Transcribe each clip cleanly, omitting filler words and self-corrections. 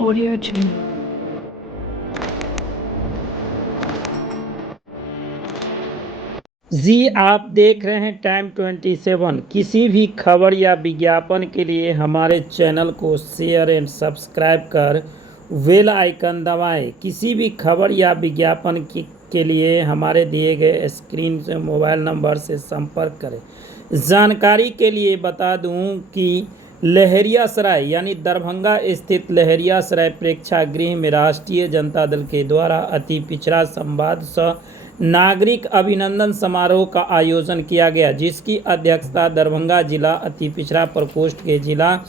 Audio channel. जी आप देख रहे हैं टाइम 27। किसी भी खबर या विज्ञापन के लिए हमारे चैनल को शेयर एंड सब्सक्राइब कर बेल आइकन दबाएं। किसी भी खबर या विज्ञापन के लिए हमारे दिए गए स्क्रीन से मोबाइल नंबर से संपर्क करें। जानकारी के लिए बता दूं कि लहरियासराय यानी दरभंगा स्थित लहरियासराय प्रेक्षागृह में राष्ट्रीय जनता दल के द्वारा अति पिछड़ा संवाद सह नागरिक अभिनंदन समारोह का आयोजन किया गया, जिसकी अध्यक्षता दरभंगा जिला अति पिछड़ा प्रकोष्ठ के जिला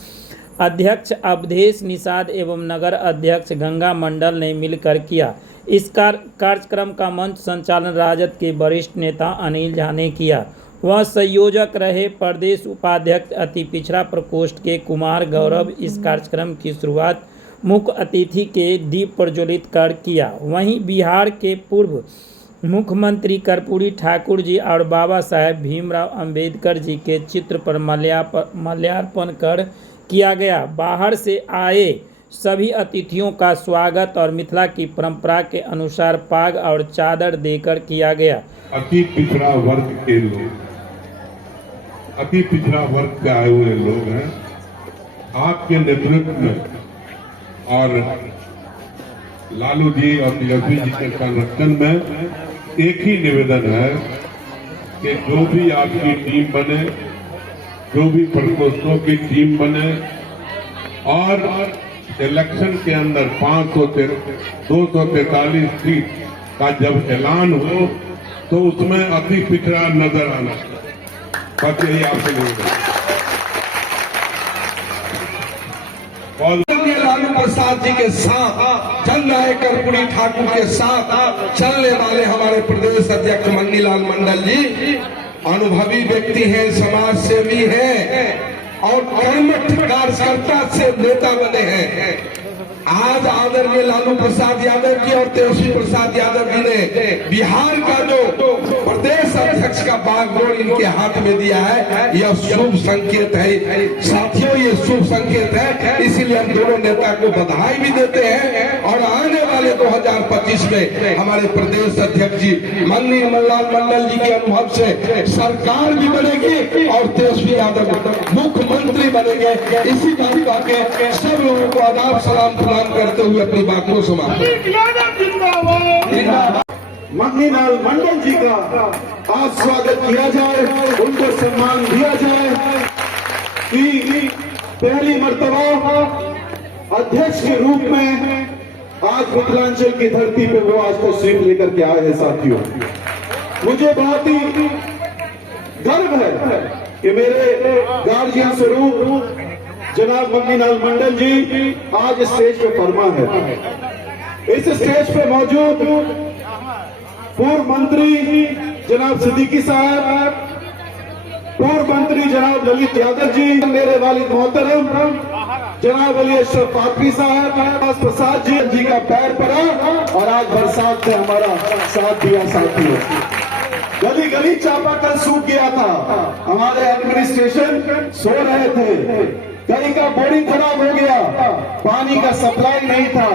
अध्यक्ष अवधेश निषाद एवं नगर अध्यक्ष गंगा मंडल ने मिलकर किया। इस कार्यक्रम का मंच संचालन राजद के वरिष्ठ नेता अनिल झा ने किया। वह संयोजक रहे प्रदेश उपाध्यक्ष अति पिछड़ा प्रकोष्ठ के कुमार गौरव। इस कार्यक्रम की शुरुआत मुख्य अतिथि के दीप प्रज्वलित कर किया। वहीं बिहार के पूर्व मुख्यमंत्री कर्पूरी ठाकुर जी और बाबा साहेब भीमराव अंबेडकर जी के चित्र पर माल्यार्पण कर किया गया। बाहर से आए सभी अतिथियों का स्वागत और मिथिला की परंपरा के अनुसार पाग और चादर देकर किया गया। अति पिछड़ा वर्ग के लोग, अति पिछड़ा वर्ग के आए हुए लोग हैं। आपके नेतृत्व में और लालू जी और तेजस्वी जी के संरक्षण में एक ही निवेदन है कि जो भी आपकी टीम बने, जो भी प्रकोष्ठों की टीम बने और इलेक्शन के अंदर 243 सीट का जब ऐलान हो तो उसमें अति पिछड़ा नजर आना। बस यही आपसे निवेदन। लालू प्रसाद जी के साथ, जननायक कर्पूरी ठाकुर के साथ चलने वाले हमारे प्रदेश अध्यक्ष मन्नीलाल मंडल जी अनुभवी व्यक्ति हैं, समाज सेवी हैं और कर्मठ कार्यकर्ता से नेता बने हैं। आज आदरणीय लालू प्रसाद यादव जी और तेजस्वी प्रसाद यादव जी ने बिहार का जो प्रदेश अध्यक्ष का बागडोर इनके हाथ में दिया है, यह शुभ संकेत है साथियों, ये शुभ संकेत है। इसीलिए हम दोनों नेता को बधाई भी देते हैं और आने वाले 2025 में हमारे प्रदेश अध्यक्ष जी मन्नीलाल मंडल जी के अनुभव से सरकार भी बनेगी और तेजस्वी यादव मुख्यमंत्री बनेंगे। इसी बात के सब लोगों को आदाब सलाम करते हुए अपनी बात को समाप्त। मन्नीलाल मंडल जी का आज स्वागत किया जाए, उनको सम्मान दिया जाए कि पहली मर्तबा अध्यक्ष के रूप में आज मिथिलांचल की धरती पे वो आज तशरीफ लेकर के आए हैं। साथियों, मुझे बहुत ही गर्व है कि मेरे गार्जियन स्वरूप जनाब मन्नीलाल मंडल जी आज स्टेज पे फरमा है। इस स्टेज पे मौजूद पूर्व मंत्री जनाब सिद्दीकी साहब, पूर्व मंत्री जनाब ललित यादव जी, मेरे वालिद मोहतरम जनाब अली अशरफ फातमी साहब, प्रसाद जी का पैर पड़ा और आज बरसात से हमारा साथ दिया। साथियों, गली गली चापाकल सूख गया था, हमारे एडमिनिस्ट्रेशन सो रहे थे, कहीं का बोरिंग खराब हो गया, पानी का सप्लाई नहीं था,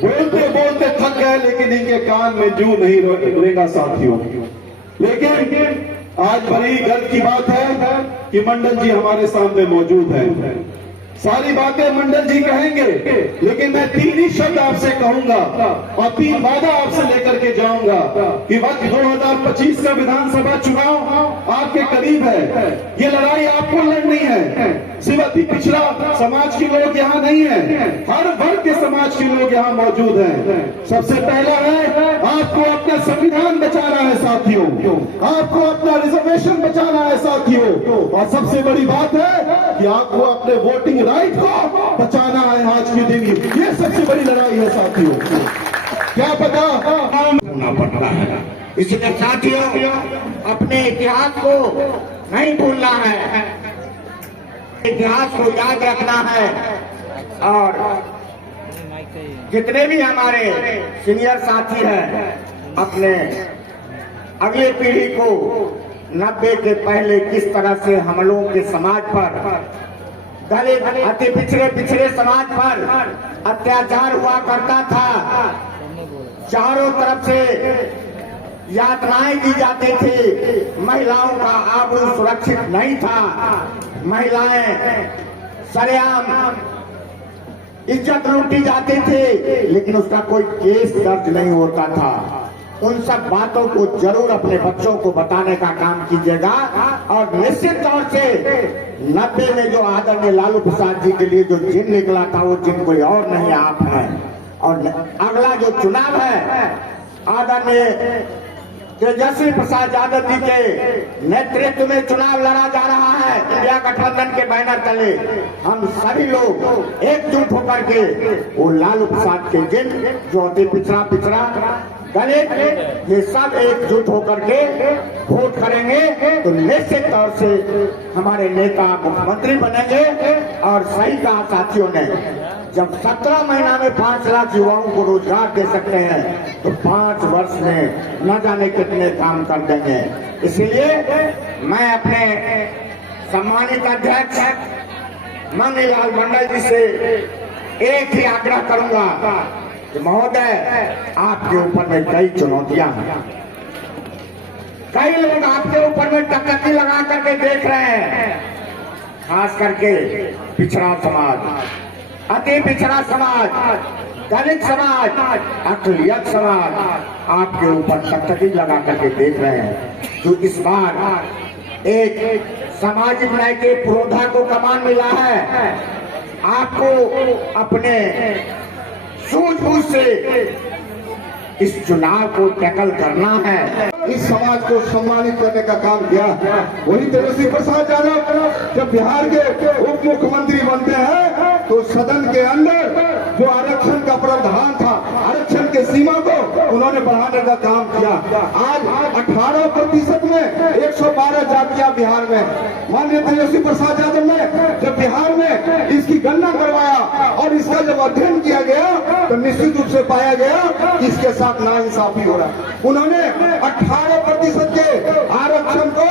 बोलते बोलते थक गए, लेकिन इनके कान में जू नहीं रेगा। साथियों, लेकिन आज बड़ी गर्व की बात है कि मंडल जी हमारे सामने मौजूद हैं। सारी बातें मंडल जी कहेंगे, लेकिन मैं 3 ही शब्द आपसे कहूंगा और 3 वादा आपसे लेकर के जाऊंगा कि वक्त 2025 का विधानसभा चुनाव आपके करीब है। ये लड़ाई आपको लड़नी है। सिर्फ अति पिछड़ा समाज के लोग यहाँ नहीं है, हर वर्ग के समाज के लोग यहाँ मौजूद हैं। सबसे पहला है आपको अपना संविधान बचाना है साथियों, आपको अपना रिजर्वेशन बचाना है साथियों, और सबसे बड़ी बात है कि आपको अपने वोटिंग राइट को बचाना है आज के दिन। ये सबसे बड़ी लड़ाई है साथियों। क्या पता होना पड़ता है। इसलिए साथियों, अपने इतिहास को नहीं भूलना है, इतिहास को याद रखना है और जितने भी हमारे सीनियर साथी हैं अपने अगले पीढ़ी को 90 के पहले किस तरह से हम लोगों के समाज पर दलित अति पिछड़े समाज पर अत्याचार हुआ करता था। चारों तरफ से यातनाएं दी जाती थी। महिलाओं का आबरू सुरक्षित नहीं था। महिलाएं सरेआम इज्जत लूटी जाती थी, लेकिन उसका कोई केस दर्ज नहीं होता था। उन सब बातों को जरूर अपने बच्चों को बताने का काम कीजिएगा। और निश्चित तौर से 90 में जो आदरणीय लालू प्रसाद जी के लिए जो जिन निकला था, वो जिन कोई और नहीं, आप हैं। और अगला जो चुनाव है, आदरणीय तेजस्वी प्रसाद यादव जी के नेतृत्व में चुनाव लड़ा जा रहा है। इंडिया गठबंधन के बैनर तले हम सभी लोग एकजुट होकर के वो लालू प्रसाद के जिन जो अति पिछड़ा दलित, ये सब एकजुट होकर के वोट करेंगे तो निश्चित तौर से हमारे नेता मुख्यमंत्री बनेंगे। और सही कहा साथियों ने, जब 17 महीना में 5 लाख युवाओं को रोजगार दे सकते हैं तो 5 वर्ष में न जाने कितने काम कर देंगे। इसलिए मैं अपने सम्मानित अध्यक्ष मन्नीलाल मंडल जी से एक ही आग्रह करूंगा कि महोदय, आपके ऊपर में कई चुनौतियां हैं। कई लोग आपके ऊपर में टकटकी लगा करके देख रहे हैं, खास करके पिछड़ा समाज, अति पिछड़ा समाज, दलित समाज, अकलियत समाज आपके ऊपर टकटकी लगा करके देख रहे हैं। जो इस बार एक सामाजिक न्याय के पुरोधा को कमान मिला है, आपको अपने सूझबूझ से इस चुनाव को टैकल करना है। इस समाज को सम्मानित करने का काम किया। वही तेजस्वी प्रसाद यादव जब बिहार के उप मुख्यमंत्री बनते हैं तो सदन के अंदर जो आरक्षण का प्रावधान था, आरक्षण के सीमा को उन्होंने बढ़ाने का काम किया। आज 18% में 112 जातियां बिहार में। माननीय तेजस्वी प्रसाद यादव ने जब बिहार में इसकी गणना करवाया और इसका जब अध्ययन किया गया तो निश्चित रूप से पाया गया कि इसके साथ नाइंसाफी हो रहा है। उन्होंने 18% के आरक्षण को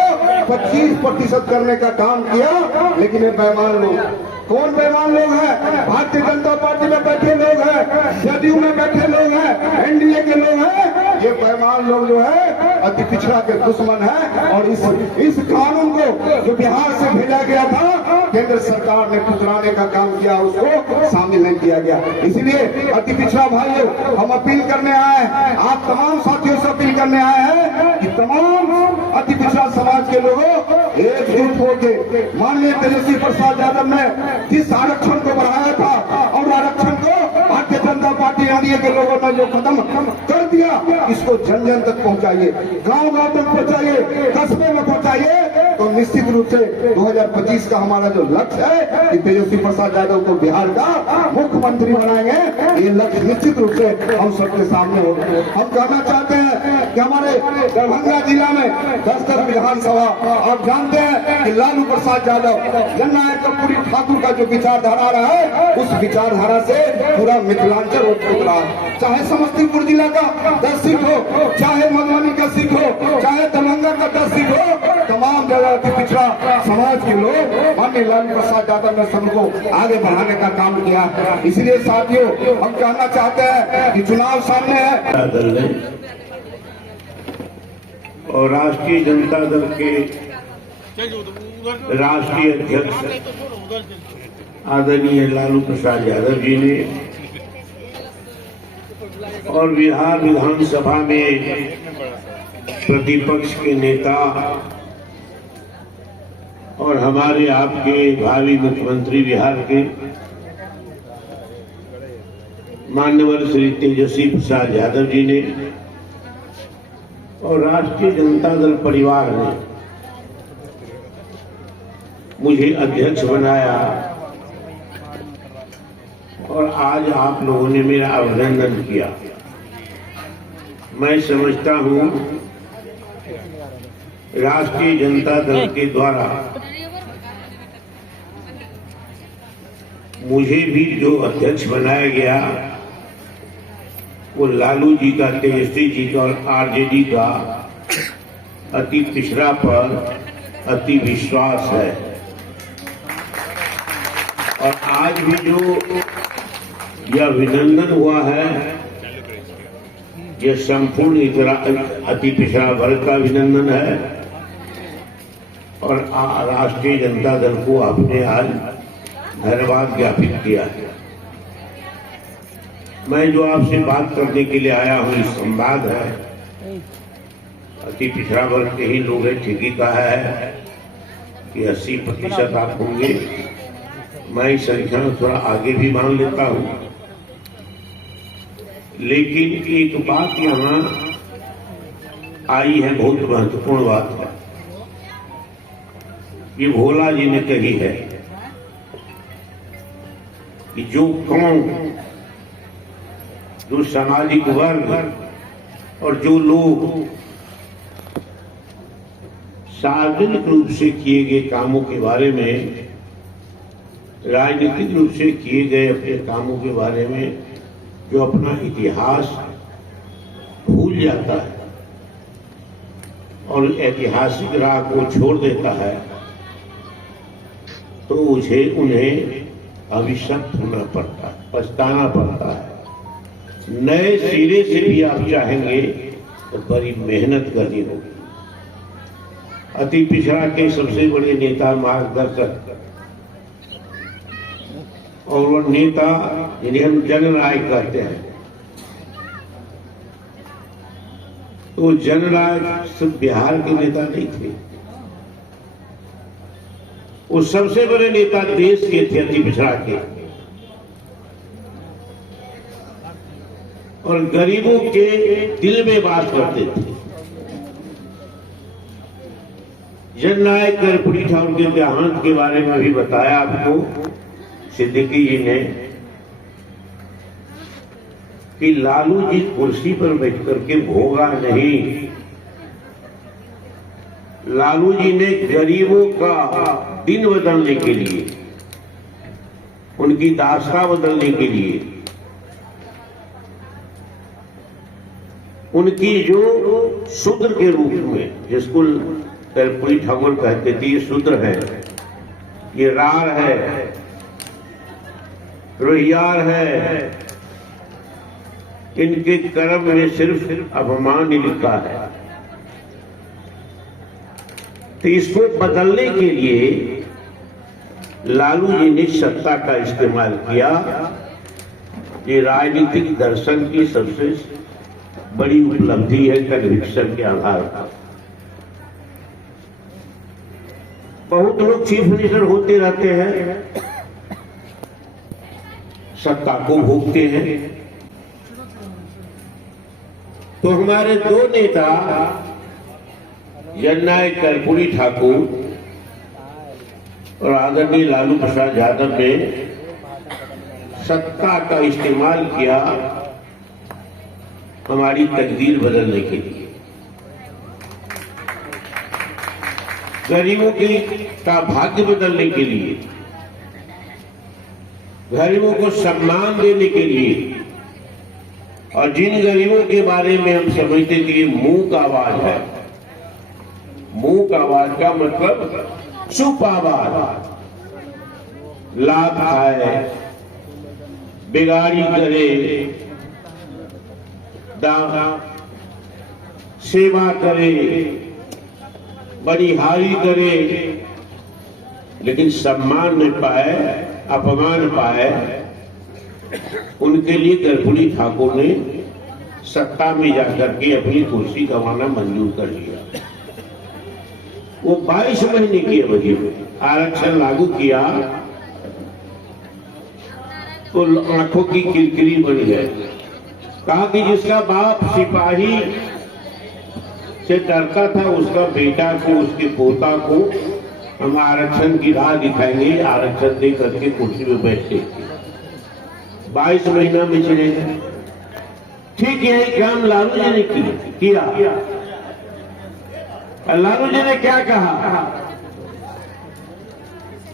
25% करने का काम किया। लेकिन ये बेईमान लोग, कौन बेईमान लोग हैं? भारतीय जनता पार्टी में बैठे लोग हैं, जदयू में बैठे लोग हैं, एनडीए के लोग हैं। ये बेईमान लोग जो है अति पिछड़ा के दुश्मन है। और इस कानून को जो बिहार से भेजा गया था, केंद्र सरकार ने ठुकराने का काम किया, उसको शामिल नहीं किया गया। इसलिए अति पिछड़ा भाइयों, हम अपील करने आए हैं, आप तमाम साथियों से अपील करने आए हैं कि तमाम अति पिछड़ा समाज के लोगों एकजुट होकर माननीय तेजस्वी प्रसाद यादव ने जिस आरक्षण को बढ़ाया था और आरक्षण को भारतीय जनता पार्टी एनडीए के लोगों ने जो खत्म कर दिया, इसको जन जन तक पहुंचाइए, गांव-गांव तक पहुंचाइए, कस्बे में पहुंचाइए। तो निश्चित रूप से 2025 का हमारा जो लक्ष्य है कि तेजस्वी प्रसाद यादव को बिहार का मुख्यमंत्री बनाएंगे, ये लक्ष्य निश्चित रूप से हम सबके सामने होगा। हम कहना चाहते हैं कि हमारे दरभंगा जिला में 10 विधानसभा, आप जानते हैं कि लालू प्रसाद यादव, जननायक कर्पूरी ठाकुर का जो विचारधारा रहा है, उस विचारधारा से पूरा मिथिलांचल उठ रहा है। चाहे समस्तीपुर जिला का 10 सीट हो, चाहे मधुबनी का सीट हो, चाहे दरभंगा का 10 सीट हो, तमाम जगह पिछड़ा समाज के लोग माननीय लालू प्रसाद यादव ने सबको आगे बढ़ाने का काम किया। इसलिए साथियों, हम कहना चाहते हैं कि चुनाव सामने है। दल ने और राष्ट्रीय जनता दल के राष्ट्रीय अध्यक्ष आदरणीय लालू प्रसाद यादव जी ने और बिहार विधानसभा में प्रतिपक्ष के नेता और हमारे आपके भावी मुख्यमंत्री बिहार के माननीय श्री तेजस्वी प्रसाद यादव जी ने और राष्ट्रीय जनता दल परिवार ने मुझे अध्यक्ष बनाया और आज आप लोगों ने मेरा अभिनंदन किया। मैं समझता हूं राष्ट्रीय जनता दल के द्वारा मुझे भी जो अध्यक्ष बनाया गया वो लालू जी का, तेजस्वी जी का और आरजेडी का अति पिछड़ा पर अति विश्वास है। और आज भी जो यह अभिनंदन हुआ है, यह संपूर्ण अति पिछड़ा वर्ग का अभिनंदन है और राष्ट्रीय जनता दल को आपने आज धन्यवाद ज्ञापित किया है। मैं जो आपसे बात करने के लिए आया हूँ, इस संवाद है, अति पिछड़ा वर्ग के ही लोग हैं। ठीक ही कहा है कि 80% आप होंगे। मैं इस संख्या में थोड़ा आगे भी मान लेता हूँ, लेकिन एक बात यहाँ आई है, बहुत महत्वपूर्ण बात है। ये भोला जी ने कही है कि जो कौम, जो सामाजिक वर्ग और जो लोग सार्वजनिक रूप से किए गए कामों के बारे में, राजनीतिक रूप से किए गए अपने कामों के बारे में जो अपना इतिहास भूल जाता है और ऐतिहासिक राह को छोड़ देता है, तो उन्हें अभिशप्त होना पड़ता है, पछताना पड़ता है। नए सिरे से भी आप चाहेंगे तो बड़ी मेहनत करनी होगी। अति पिछड़ा के सबसे बड़े नेता, मार्गदर्शक और वो नेता जिन्हें हम जननायक कहते हैं, तो जननायक सिर्फ बिहार के नेता नहीं थे, वो सबसे बड़े नेता देश के थे, अति पिछड़ा के, और गरीबों के दिल में बात करते थे। जननायक कर्पूरी ठाकुर के देहांत के बारे में भी बताया आपको सिद्दीकी जी ने कि लालू जी कुर्सी पर बैठ करके भोगा नहीं, लालू जी ने गरीबों का दिन बदलने के लिए, उनकी दास्ता बदलने के लिए, उनकी जो शूद्र के रूप में, जिसको कर्पूरी ठाकुर कहते थे ये शूद्र है, ये रार है, रोहियार है, इनके कर्म में सिर्फ अपमान ही लिखा है। तो इसको बदलने के लिए लालू जी ने सत्ता का इस्तेमाल किया। ये राजनीतिक दर्शन की सबसे बड़ी उपलब्धि है, कन्विक्शन के आधार पर। बहुत लोग चीफ मिनिस्टर होते रहते हैं, सत्ता को भोगते हैं। तो हमारे दो नेता जननायक कर्पूरी ठाकुर और आदरणीय लालू प्रसाद यादव ने सत्ता का इस्तेमाल किया हमारी तकदीर बदलने के लिए, गरीबों का भाग्य बदलने के लिए, गरीबों को सम्मान देने के लिए। और जिन गरीबों के बारे में हम समझते थे ये मूक आवाज है, मूक आवाज का मतलब चुप आवाज, लाभ खाए, बिगाड़ी करे, दाना सेवा करे, बनिहारी करे, लेकिन सम्मान नहीं पाए, अपमान पाए, उनके लिए कर्पूरी ठाकुर ने सत्ता में जाकर के अपनी कुर्सी गंवाना मंजूर कर लिया। वो 22 महीने की अवधि में आरक्षण लागू किया तो आंखों की किरकिरी बन गए। कहा कि जिसका बाप सिपाही से डरता था, उसका बेटा को, उसके पोता को हम आरक्षण की राह दिखाएंगे, आरक्षण दे करके कुर्सी में बैठे। 22 महीना में चले गए। ठीक यही काम लालू जी ने किया। लालू जी ने क्या कहा?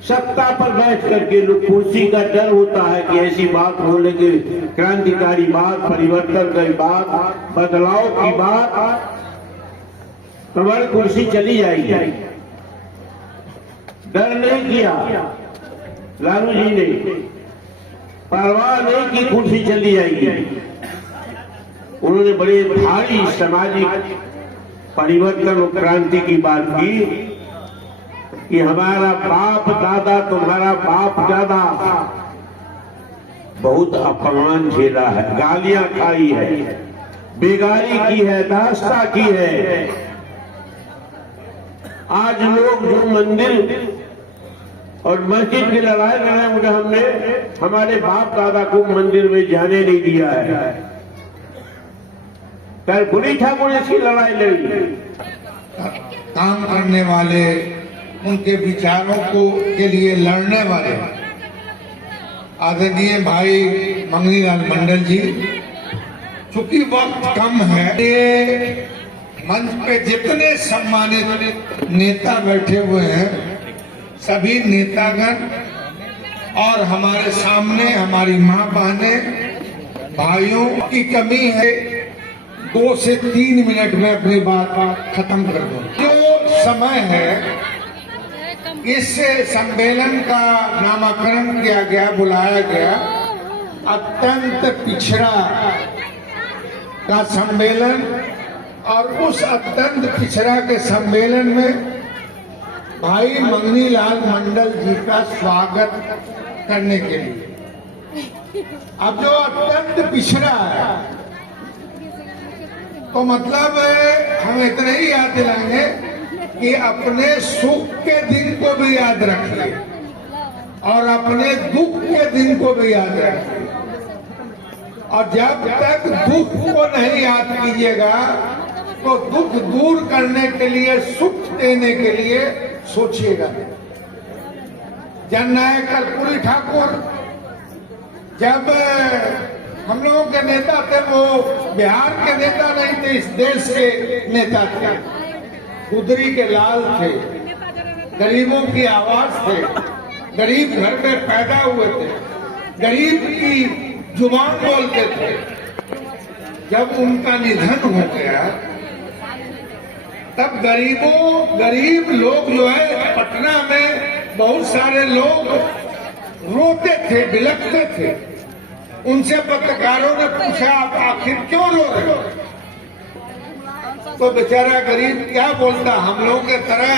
सत्ता पर बैठ करके लोग, कुर्सी का डर होता है कि ऐसी बात बोलेंगे, क्रांतिकारी बात, परिवर्तन की बात, बदलाव की बात, हमारी कुर्सी चली जाएगी। डर नहीं किया। लालू जी ने परवाह नहीं की कुर्सी चली जाएगी। उन्होंने बड़े भारी सामाजिक परिवर्तन और क्रांति की बात की कि हमारा बाप दादा तुम्हारा बाप दादा बहुत अपमान झेला है, गालियां खाई है, बेगारी की है, दास्ता की है। आज लोग जो मंदिर और मस्जिद की लड़ाई लड़े, मुझे हमने हमारे बाप दादा को मंदिर में जाने नहीं दिया है। कर्पूरी ठाकुर इसकी लड़ाई लड़ी। काम करने वाले, उनके विचारों को के लिए लड़ने वाले आदरणीय भाई मंगनी लाल मंडल जी, चूंकि वक्त कम है, ये मंच पे जितने सम्मानित नेता बैठे हुए हैं, सभी नेतागण और हमारे सामने हमारी माँ बहनें भाइयों की कमी है। 2 से 3 मिनट में अपनी बात खत्म कर दूं। जो समय है, इस सम्मेलन का नामकरण किया गया, बुलाया गया अत्यंत पिछड़ा का सम्मेलन, और उस अत्यंत पिछड़ा के सम्मेलन में भाई मंगनी लाल मंडल जी का स्वागत करने के लिए। अब जो अत्यंत पिछड़ा है, तो मतलब हम इतना ही याद दिलाएंगे कि अपने सुख के दिन को भी याद रखिए और अपने दुख के दिन को भी याद रखिए। और जब तक दुख को नहीं याद कीजिएगा, तो दुख दूर करने के लिए, सुख देने के लिए सोचिएगा। जननायक कर्पूरी ठाकुर जब हम लोगों के नेता थे, वो बिहार के नेता नहीं थे, इस देश के नेता थे। गुदरी के लाल थे, गरीबों की आवाज थे, गरीब घर में पैदा हुए थे, गरीब की जुबान बोलते थे। जब उनका निधन हो गया, तब गरीब लोग जो है, पटना में बहुत सारे लोग रोते थे, बिलखते थे। उनसे पत्रकारों ने पूछा, आप आखिर क्यों रो रहे हो? तो बेचारा गरीब क्या बोलता, हम लोगों के तरह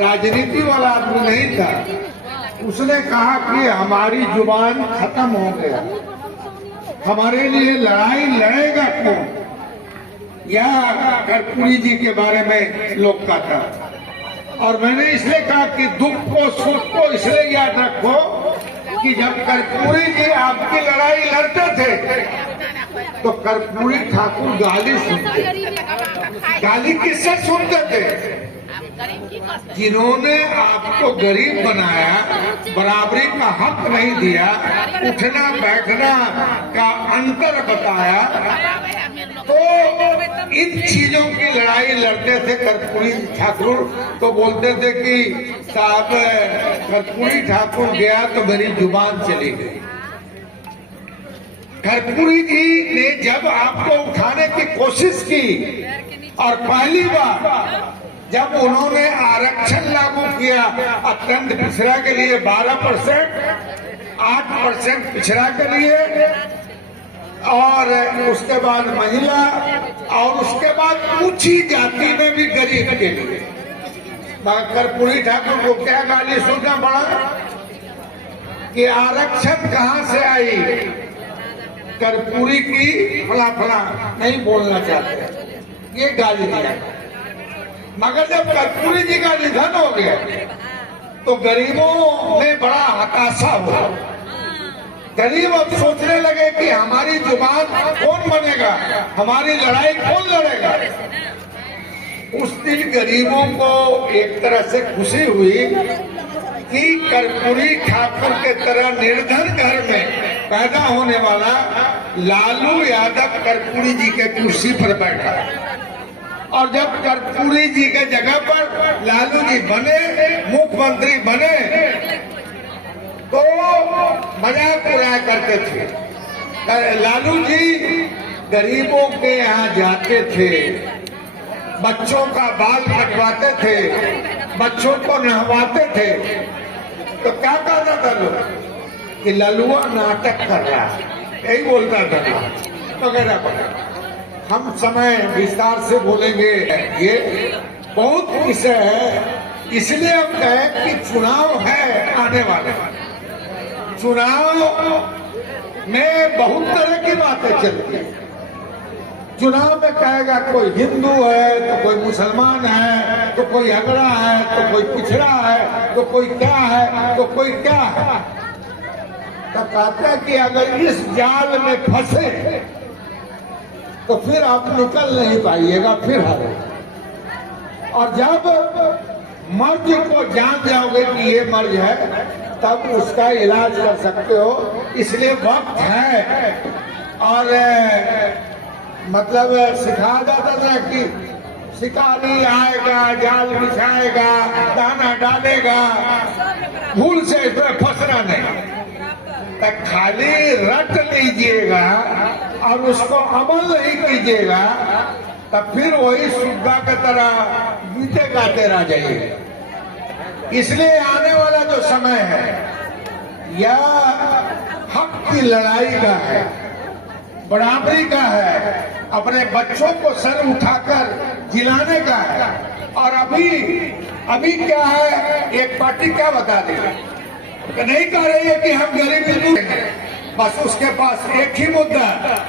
राजनीति वाला आदमी नहीं था। उसने कहा कि हमारी जुबान खत्म हो गया, हमारे लिए लड़ाई लड़ेगा कौन? यह कर्पूरी जी के बारे में लोग कहता। और मैंने इसलिए कहा कि दुख को, सुख को इसलिए याद रखो कि जब कर्पूरी जी आपकी लड़ाई लड़ते थे, तो कर्पूरी ठाकुर गाली सुनते। गाली किससे सुनते थे? जिन्होंने आपको गरीब बनाया, बराबरी का हक नहीं दिया, उठना बैठना का अंतर बताया, तो इन चीजों की लड़ाई लड़ते थे कर्पूरी ठाकुर। तो बोलते थे कि साहब, कर्पूरी ठाकुर गया तो मेरी जुबान चली गई। कर्पूरी जी ने जब आपको उठाने की कोशिश की, और पहली बार जब उन्होंने आरक्षण लागू किया अत्यंत पिछड़ा के लिए 12%, 8% पिछड़ा के लिए, और उसके बाद महिला, और उसके बाद ऊंची जाति में भी गरीब के लिए। कर्पूरी ठाकुर को क्या गाली सुनना पड़ा कि आरक्षण कहां से आई? कर्पूरी की फला नहीं बोलना चाहते, ये गाली दिया। मगर जब कर्पूरी जी का निधन हो गया, तो गरीबों में बड़ा हताशा हुआ। गरीब अब सोचने लगे कि हमारी जुबान कौन बनेगा, हमारी लड़ाई कौन लड़ेगा। उस दिन गरीबों को एक तरह से खुशी हुई कि कर्पूरी ठाकुर के तरह निर्धन घर में पैदा होने वाला लालू यादव कर्पूरी जी के कुर्सी पर बैठा। और जब कर्पूरी जी के जगह पर लालू जी बने, मुख्यमंत्री बने, तो मजाक उड़ाया करते थे। लालू जी गरीबों के यहाँ जाते थे, बच्चों का बाल कटवाते थे, बच्चों को नहवाते थे, तो क्या कहता था लोग कि ललुआ नाटक कर रहा है, यही बोलता था वगैरह वगैरह। हम समय विस्तार से बोलेंगे, ये बहुत विषय है, इसलिए हम कहें कि चुनाव है आने वाले। चुनाव में बहुत तरह की बातें चलती है। चुनाव में कहेगा कोई हिंदू है तो कोई मुसलमान है, तो कोई अगड़ा है तो कोई पिछड़ा है, तो कोई क्या है तो कोई क्या है। तो कहते हैं कि अगर इस जाल में फंसे तो फिर आप निकल नहीं पाइएगा, फिर हारे। और जब मर्ज को जान जाओगे कि ये मर्ज है, तब उसका इलाज कर सकते हो। इसलिए वक्त है। और मतलब सिखाया जाता था कि शिकारी आएगा, जाल बिछाएगा, दाना डालेगा, भूल से इसमें फंसना नहीं। तो खाली रट लीजिएगा और उसको अमल नहीं कीजिएगा, तब फिर वही सुग्गा की तरह गीते गाते रह जाइए। इसलिए आने वाला जो समय है यह हक की लड़ाई का है, बराबरी का है, अपने बच्चों को सर उठाकर जिलाने का है। और अभी क्या है, एक पार्टी क्या बता दी, नहीं कह रही है कि हम गरीब हिंदू हैं, बस उसके पास एक ही मुद्दा,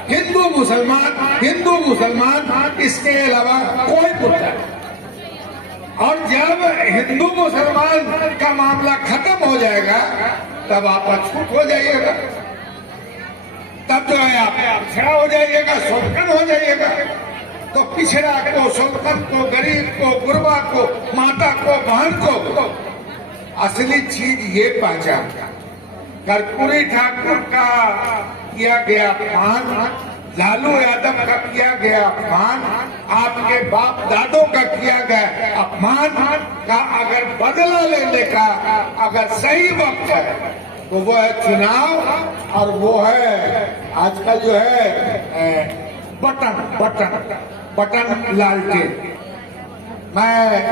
हिंदू मुसलमान, इसके अलावा कोई मुद्दा। और जब हिंदू मुसलमान का मामला खत्म हो जाएगा, तब आप अछूत हो जाइएगा, तब जो है आप पिछड़ा हो जाइएगा, शोषण हो जाइएगा। तो पिछड़ा को, शोषण को, गरीब को, गुरबा को, माता को, बहन को असली चीज ये पहचान। कर्पूरी ठाकुर का किया गया अपमान, लालू यादव का किया गया अपमान, आपके बाप दादों का किया गया अपमान का अगर बदला लेने का अगर सही वक्त है तो वो है चुनाव। और वो है आजकल जो है बटन लालटेन। मैं